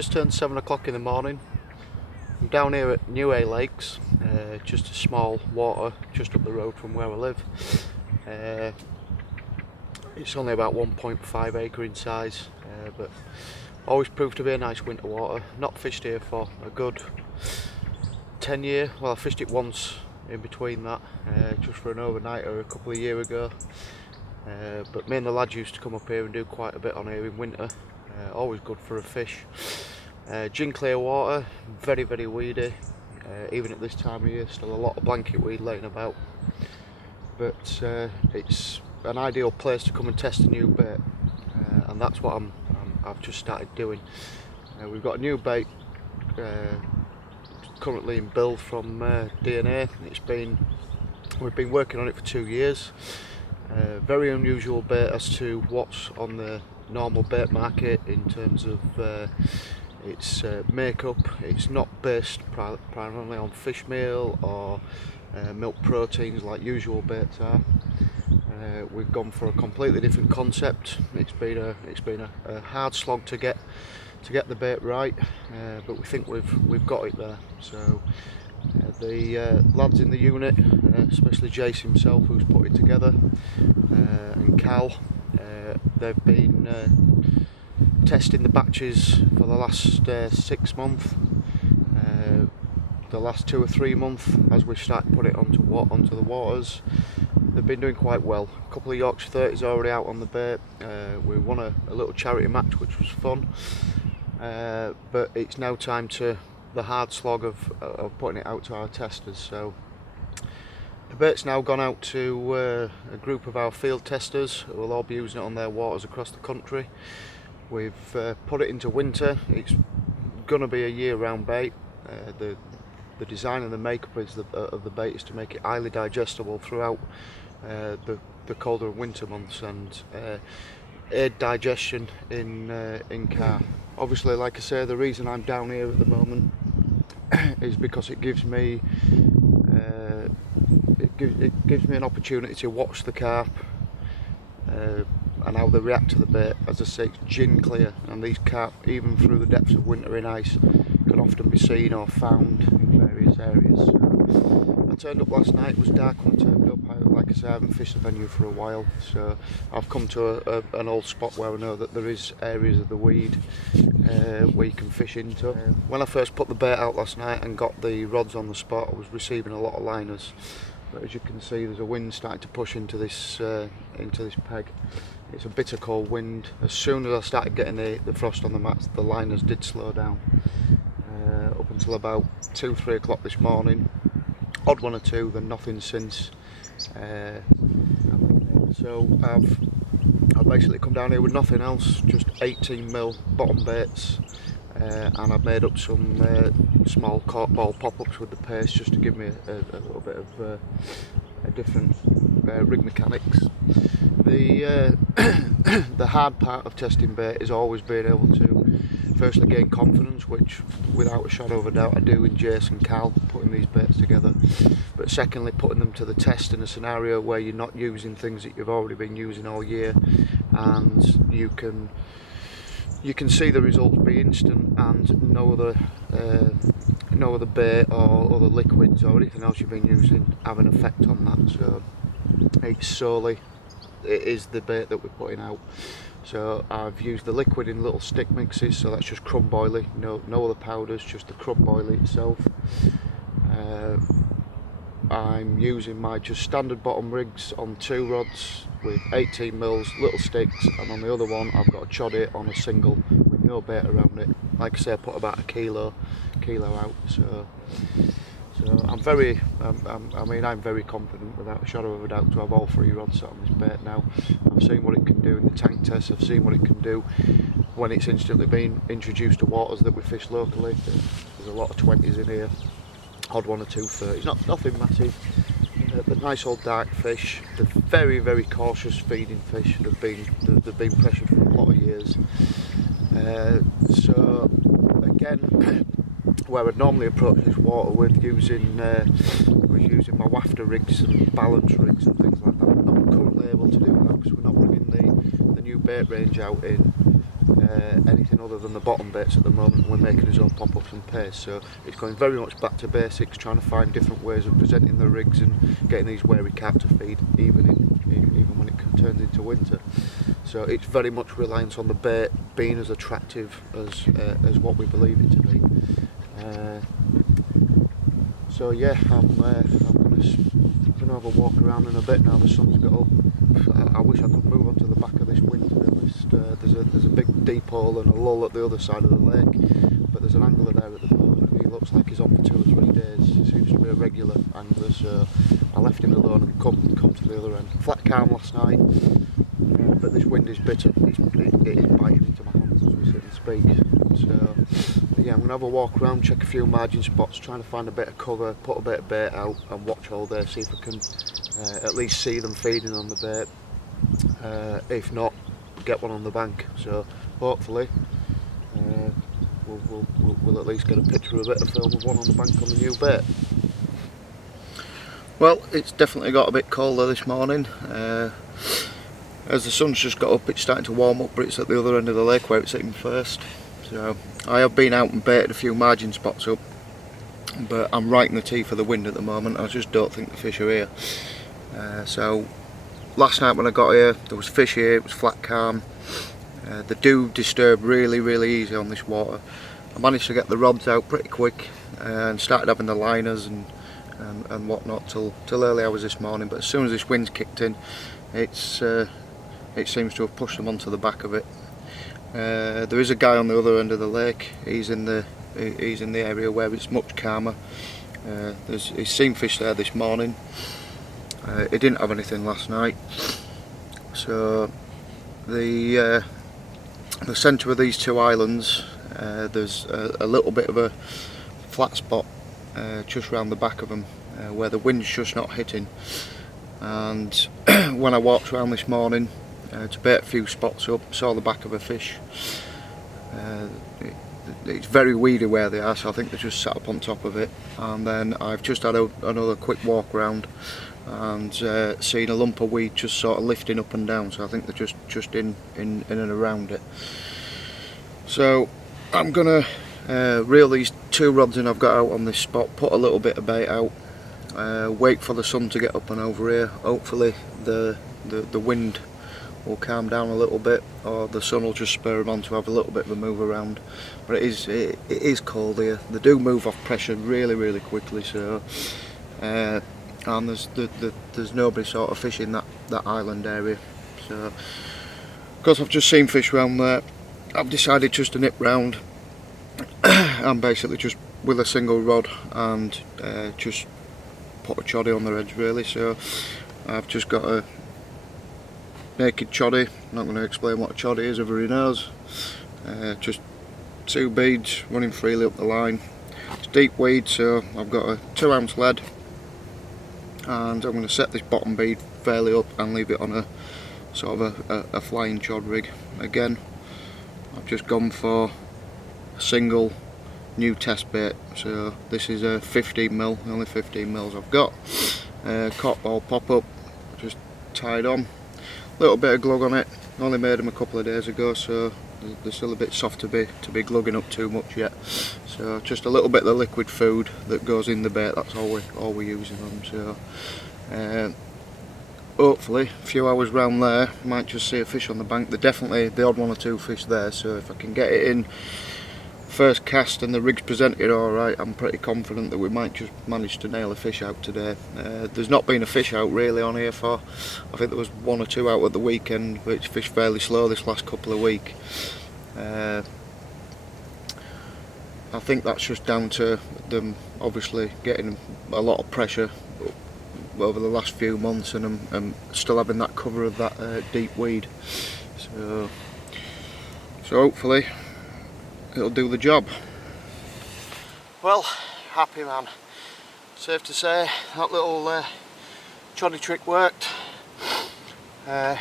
just turned 7 o'clock in the morning. I'm down here at Newhay Lakes, just a small water just up the road from where I live. It's only about 1.5 acre in size, but always proved to be a nice winter water. Not fished here for a good 10 years. Well, I fished it once in between that, just for an overnighter a couple of years ago. But me and the lads used to come up here and do quite a bit on here in winter. Always good for a fish. Gin clear water, very weedy, even at this time of year. Still a lot of blanket weed laying about, but it's an ideal place to come and test a new bait, and that's what I've just started doing. We've got a new bait currently in build from DNA. We've been working on it for 2 years. Very unusual bait as to what's on the normal bait market in terms of its makeup. It's not based primarily on fish meal or milk proteins like usual baits are. We've gone for a completely different concept. It's been a hard slog to get the bait right, but we think we've got it there. So the lads in the unit, especially Jace himself, who's put it together, and Cal, they've been testing the batches for the last 6 months. The last 2 or 3 months, as we've started putting it onto the waters, they've been doing quite well. A couple of Yorkshire 30s already out on the bait. We won a little charity match, which was fun. But it's now time to the hard slog of putting it out to our testers. So the bait's now gone out to a group of our field testers who will all be using it on their waters across the country. We've put it into winter. It's going to be a year-round bait. The design and the makeup of the bait is to make it highly digestible throughout the colder winter months and aid digestion in carp. Obviously, like I say, the reason I'm down here at the moment is because it gives me an opportunity to watch the carp and how they react to the bait. As I say, it's gin clear, and these carp, even through the depths of winter in ice, can often be seen or found in various areas. So I turned up last night. It was dark when I turned up. Like I say, I haven't fished the venue for a while, so I've come to an old spot where I know that there is areas of the weed where you can fish into. When I first put the bait out last night and got the rods on the spot, I was receiving a lot of liners. But as you can see, there's a wind starting to push into this peg. It's a bitter cold wind. As soon as I started getting the frost on the mats, the liners did slow down. Up until about 2-3 o'clock this morning. Odd one or two, then nothing since. So I've basically come down here with nothing else, just 18mm bottom baits, and I've made up some small cork ball pop-ups with the paste just to give me a little bit of a different rig mechanics. The hard part of testing bait is always being able to firstly gain confidence, which without a shadow of a doubt I do in Jace and Cal putting these baits together, but secondly putting them to the test in a scenario where you're not using things that you've already been using all year, and you can see the results be instant, and no other bait or other liquids or anything else you've been using have an effect on that. So it is the bait that we're putting out. So I've used the liquid in little stick mixes, so that's just crumb boilie, no other powders, just the crumb boilie itself. I'm using my just standard bottom rigs on 2 rods with 18mm little sticks, and on the other one I've got a choddy on a single with no bait around it. Like I say, I put about a kilo out. So I'm very confident without a shadow of a doubt to have all 3 rods set on this bait now. I've seen what it can do in the tank test. I've seen what it can do when it's instantly been introduced to waters that we fish locally. There's a lot of 20s in here, odd one or two 30s, nothing massive, but nice old dark fish. They're very cautious feeding fish. They've been pressured for a lot of years. So again, where I'd normally approach this water with using my wafter rigs and balance rigs and things like that, I'm not currently able to do that because we're not bringing the new bait range out in. anything other than the bottom baits at the moment. We're making his own pop-ups and pace, so it's going very much back to basics, trying to find different ways of presenting the rigs and getting these wary carp to feed even when it turns into winter. So it's very much reliance on the bait being as attractive as what we believe it to be. So yeah, I'm gonna have a walk around in a bit now the sun's got up. I wish I could move onto the back of this wind, to be honest. There's a big deep hole and a lull at the other side of the lake, but there's an angler there at the moment. He looks like he's on for 2 or 3 days. He seems to be a regular angler, so I left him alone and come to the other end. Flat calm last night, but this wind is bitter. It is biting into my hands as we sit and speak. So yeah, I'm gonna have a walk around, check a few margin spots, trying to find a bit of cover, put a bit of bait out and watch all day, see if I can at least see them feeding on the bait. If not, get one on the bank. So hopefully we'll at least get a picture of it, a film of one on the bank on the new bait. Well, it's definitely got a bit colder this morning. As the sun's just got up, it's starting to warm up, but it's at the other end of the lake where it's hitting first. So I have been out and baited a few margin spots up, but I'm right in the teeth of the wind at the moment. I just don't think the fish are here. So last night when I got here, there was fish here, it was flat calm. They do disturb really easy on this water. I managed to get the rods out pretty quick and started having the liners and whatnot till early hours this morning, but as soon as this wind's kicked in, it seems to have pushed them onto the back of it. There is a guy on the other end of the lake. He's in the area where it's much calmer. He's seen fish there this morning. He didn't have anything last night. So the centre of these 2 islands, there's a little bit of a flat spot just round the back of them where the wind's just not hitting. And when I walked around this morning to bait a few spots up, saw the back of a fish. It's very weedy where they are, so I think they just sat up on top of it. And then I've just had another quick walk around and seen a lump of weed just sort of lifting up and down, so I think they're just in and around it. So I'm gonna reel these 2 rods in I've got out on this spot, put a little bit of bait out, wait for the sun to get up and over here. Hopefully the wind will calm down a little bit, or the sun will just spur them on to have a little bit of a move around. But it is cold here. They do move off pressure really quickly, so and there's nobody sort of fishing that island area. So because I've just seen fish around there, I've decided just to nip round and basically just with a single rod and just put a choddy on the edge really. So I've just got a naked choddy. I'm not going to explain what a choddy is, everybody knows. Just 2 beads running freely up the line. It's deep weed, so I've got a 2 ounce lead, and I'm going to set this bottom bead fairly up and leave it on a sort of a flying chod rig. Again, I've just gone for a single new test bait, so this is a 15mm, only 15mm I've got. Caught ball pop up, just tied on. Little bit of glug on it. Only made them a couple of days ago, so they're still a bit soft to be glugging up too much yet. So just a little bit of the liquid food that goes in the bait. That's all we're using them. So hopefully a few hours round there, might just see a fish on the bank. They're definitely the odd 1 or 2 fish there. So if I can get it in first cast and the rig's presented alright, I'm pretty confident that we might just manage to nail a fish out today. There's not been a fish out really on here for, I think there was 1 or 2 out at the weekend, which fished fairly slow this last couple of weeks. I think that's just down to them obviously getting a lot of pressure over the last few months and still having that cover of that deep weed. So hopefully it'll do the job. Well, happy man. Safe to say that little choddy trick worked. As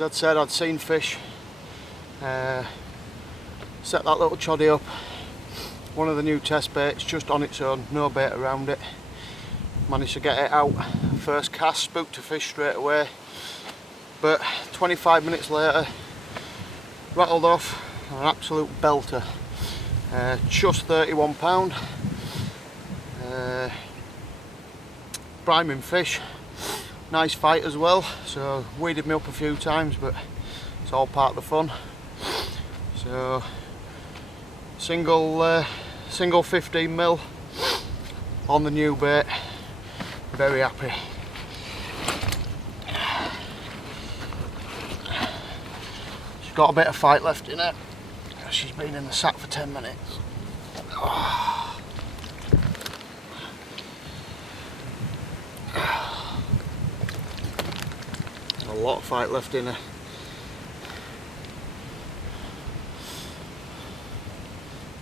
I'd said, I'd seen fish. Set that little choddy up. One of the new test baits, just on its own, no bait around it. Managed to get it out first cast, spooked a fish straight away. But 25 minutes later, rattled off an absolute belter. Just £31. Priming fish, nice fight as well, so weeded me up a few times, but it's all part of the fun. So single 15mm on the new bait, very happy. She's got a bit of fight left in her. She's been in the sack for 10 minutes. Oh. A lot of fight left in her.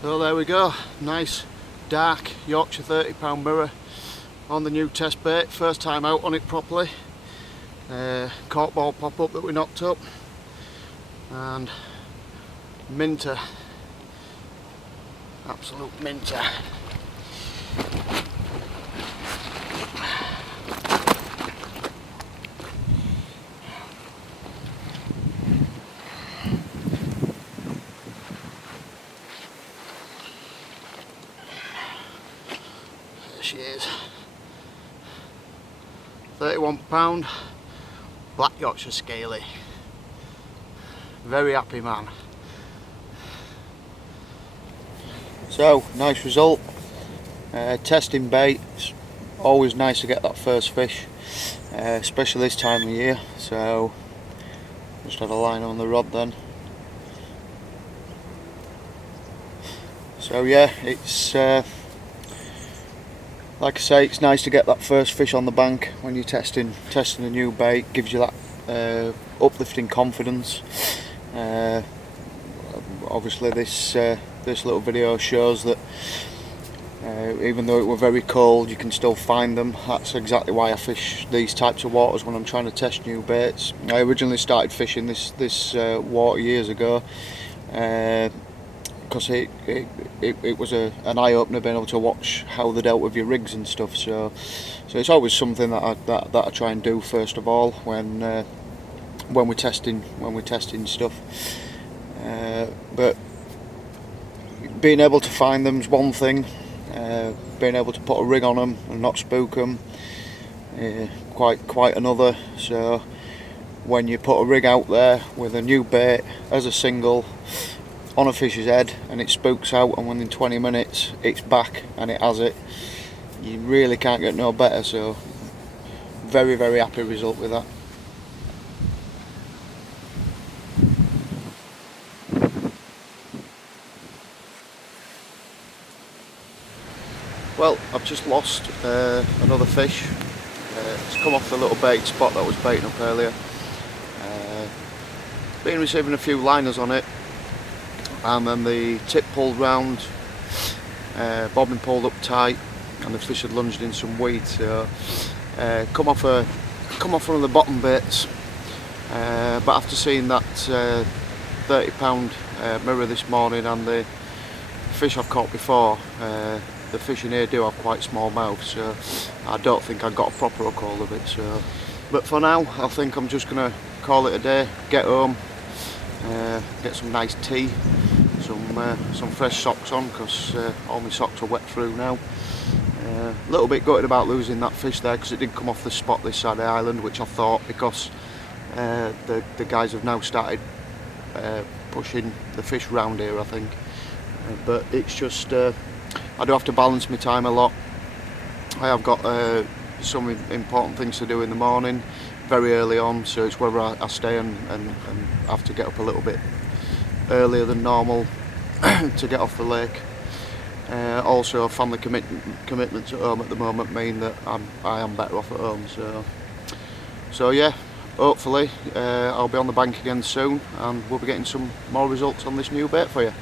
So there we go, nice dark Yorkshire £30 mirror on the new test bait, first time out on it properly. Cork ball pop up that we knocked up, and minter, absolute minter. She is £31 Black Yorkshire Scaly. Very happy man. So nice result. Testing bait, it's always nice to get that first fish, especially this time of year. So just had a line on the rod then. So yeah, it's like I say, it's nice to get that first fish on the bank when you're testing a new bait. Gives you that uplifting confidence. Obviously this little video shows that even though it were very cold, you can still find them. That's exactly why I fish these types of waters when I'm trying to test new baits. I originally started fishing this water years ago because it was an eye-opener being able to watch how they dealt with your rigs and stuff. So it's always something that I try and do first of all when we're testing stuff. But being able to find them is one thing. Being able to put a rig on them and not spook them, quite another. So when you put a rig out there with a new bait as a single on a fish's head and it spooks out, and within 20 minutes it's back and it has it, you really can't get no better. So very happy result with that. Well, I've just lost another fish. It's come off the little bait spot that was baiting up earlier. Been receiving a few liners on it, and then the tip pulled round, bobbin pulled up tight, and the fish had lunged in some weed. So come off one of the bottom bits. But after seeing that £30 mirror this morning and the fish I've caught before, the fish in here do have quite small mouths, so I don't think I got a proper hook hold of it. So, but for now, I think I'm just gonna call it a day. Get home, get some nice tea, some fresh socks on, because all my socks are wet through now. A little bit gutted about losing that fish there, because it did come off the spot this side of the island, which I thought, because the guys have now started pushing the fish round here, I think. But it's just I do have to balance my time a lot. I have got some important things to do in the morning, very early on, so it's whether I stay and have to get up a little bit earlier than normal to get off the lake. Also, family commitments at home at the moment mean that I am better off at home. So yeah, hopefully I'll be on the bank again soon, and we'll be getting some more results on this new bait for you.